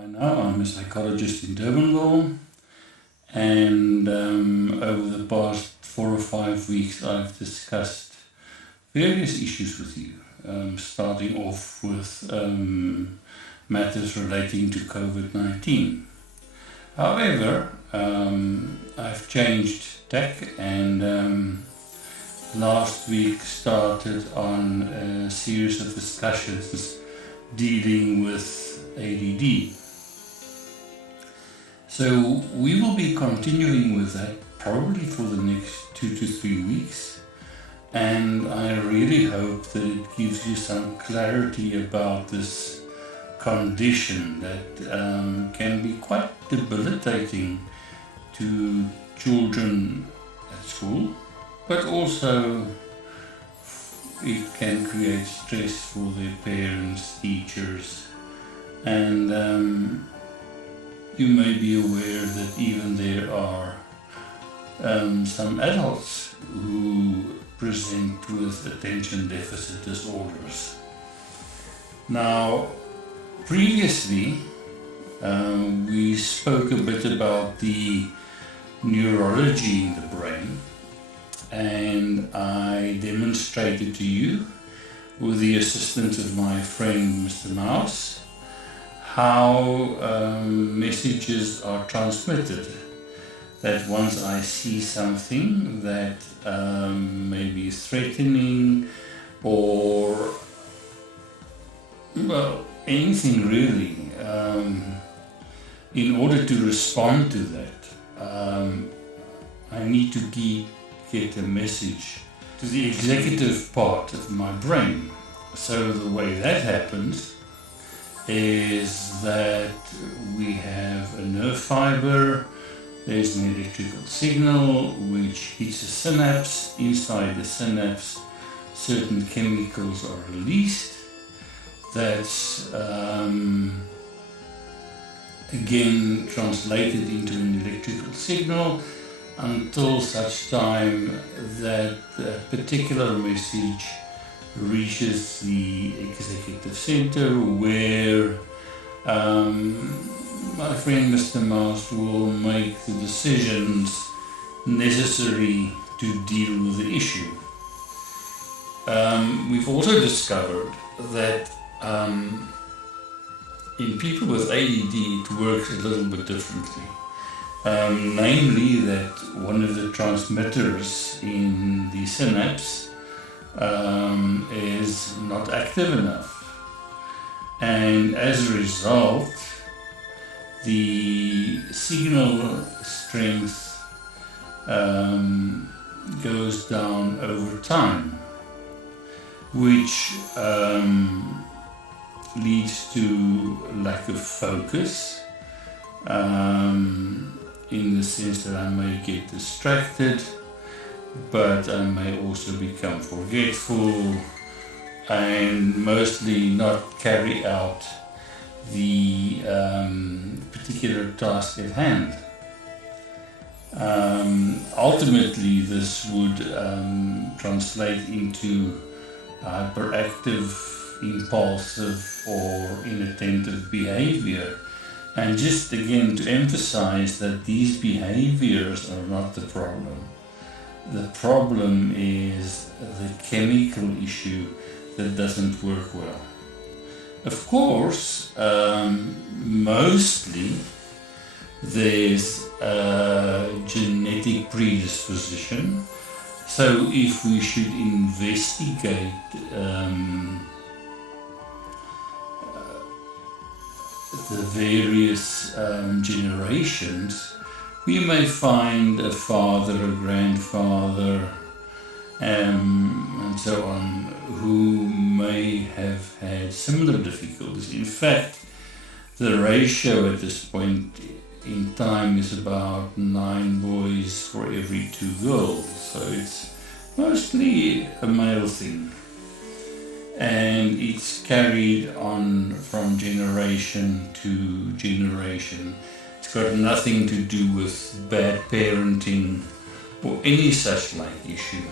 by now, I'm a psychologist in Durbanville, and over the past 4 or 5 weeks I've discussed various issues with you, starting off with matters relating to COVID-19. However, I've changed tack and last week started on a series of discussions dealing with Adhd. So we will be continuing with that probably for the next 2 to 3 weeks, and I really hope that it gives you some clarity about this condition that can be quite debilitating to children at school, but also it can create stress for their parents, teachers, and you may be aware that even there are some adults who present with attention deficit disorders. Now, previously we spoke a bit about the neurology in the brain, and I demonstrated to you, with the assistance of my friend Mr. Mouse, how messages are transmitted. That once I see something that may be threatening or, well, anything really, in order to respond to that, I need to get a message to the executive part of my brain. So the way that happens is that we have a nerve fiber, there's an electrical signal which hits a synapse. Inside the synapse, certain chemicals are released. That's again translated into an electrical signal until such time that a particular message reaches the executive center, where my friend Mr. Mouse will make the decisions necessary to deal with the issue. We've also discovered that in people with ADD it works a little bit differently. Namely that one of the transmitters in the synapse is not active enough, and as a result the signal strength goes down over time, which leads to lack of focus, in the sense that I may get distracted, but I may also become forgetful and mostly not carry out the particular task at hand. Ultimately, this would translate into hyperactive, impulsive or inattentive behavior. And just again to emphasize that these behaviors are not the problem. The problem is the chemical issue that doesn't work well. Of course, mostly there's a genetic predisposition. So if we should investigate the various generations, we may find a father, a grandfather, and so on, who may have had similar difficulties. In fact, the ratio at this point in time is about 9 boys for every 2 girls, so it's mostly a male thing. And it's carried on from generation to generation. It's got nothing to do with bad parenting or any such like issue.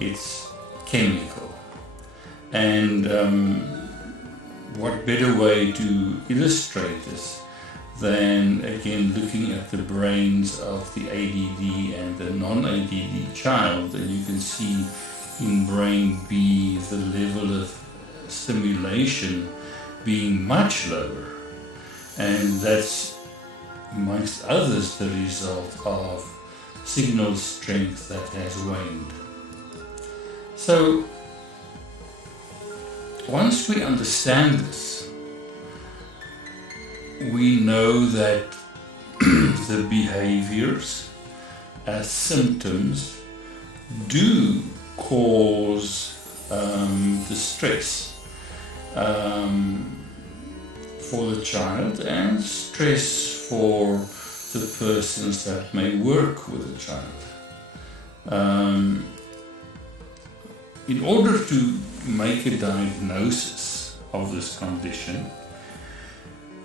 It's chemical. And what better way to illustrate this than again looking at the brains of the ADD and the non-ADD child, and you can see in brain B the level of stimulation being much lower, and that's amongst others the result of signal strength that has waned. So once we understand this, we know that the behaviors as symptoms do cause distress for the child and stress for the persons that may work with the child. In order to make a diagnosis of this condition,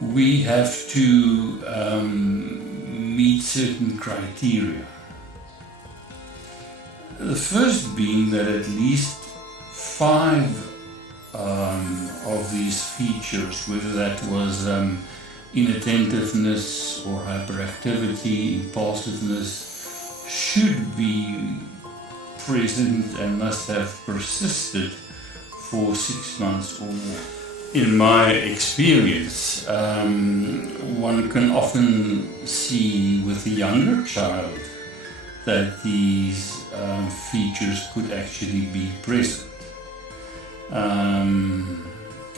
we have to meet certain criteria. The first being that at least 5 of these features, whether that was inattentiveness or hyperactivity, impulsiveness, should be present and must have persisted for 6 months or more. In my experience, one can often see with a younger child that these features could actually be present.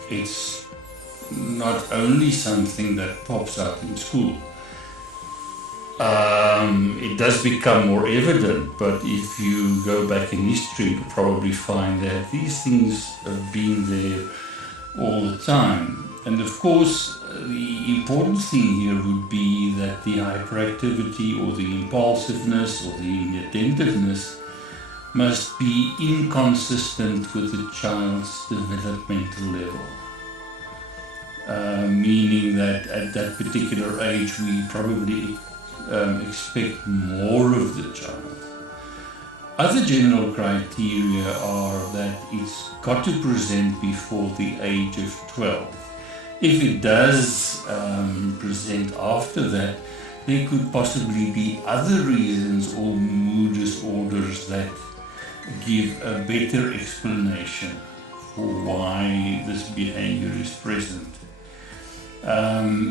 It's not only something that pops up in school. It does become more evident, but if you go back in history, you'll probably find that these things have been there all the time. And of course, the important thing here would be that the hyperactivity or the impulsiveness or the inattentiveness must be inconsistent with the child's developmental level. Meaning that at that particular age we probably expect more of the child. Other general criteria are that it's got to present before the age of 12. If it does present after that, there could possibly be other reasons or mood disorders that give a better explanation for why this behavior is present.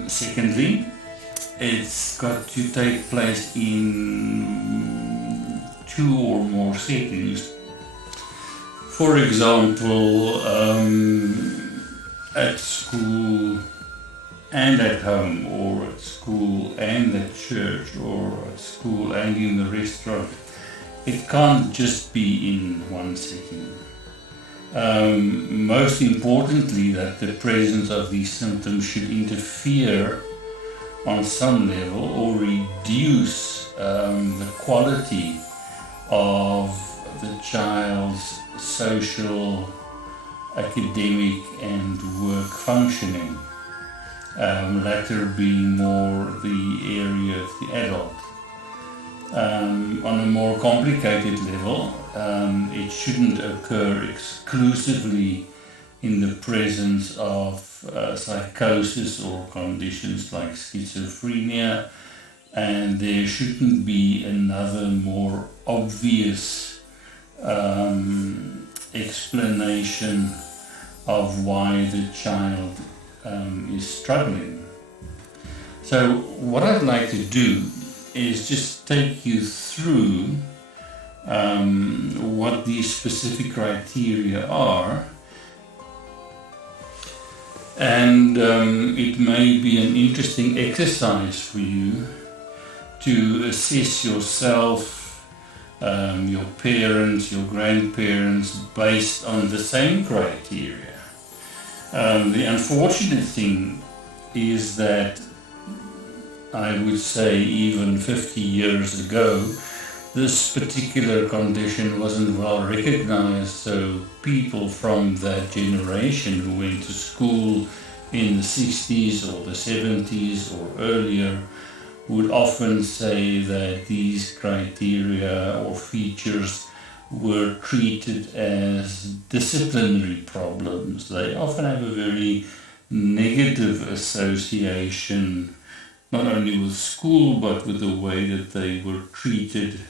Secondly, it's got to take place in 2 or more settings. For example, at school and at home, or at school and at church, or at school and in the restaurant. It can't just be in one setting. Most importantly, that the presence of these symptoms should interfere on some level or reduce the quality of the child's social, academic and work functioning, latter being more the area of the adult. On a more complicated level, it shouldn't occur exclusively in the presence of psychosis or conditions like schizophrenia, and there shouldn't be another more obvious explanation of why the child is struggling. So what I'd like to do is just take you through what these specific criteria are, and it may be an interesting exercise for you to assess yourself, your parents, your grandparents, based on the same criteria. The unfortunate thing is that I would say even 50 years ago, this particular condition wasn't well recognized, so people from that generation who went to school in the 60s or the 70s or earlier would often say that these criteria or features were treated as disciplinary problems. They often have a very negative association, not only with school, but with the way that they were treated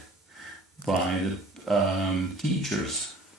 by the teachers.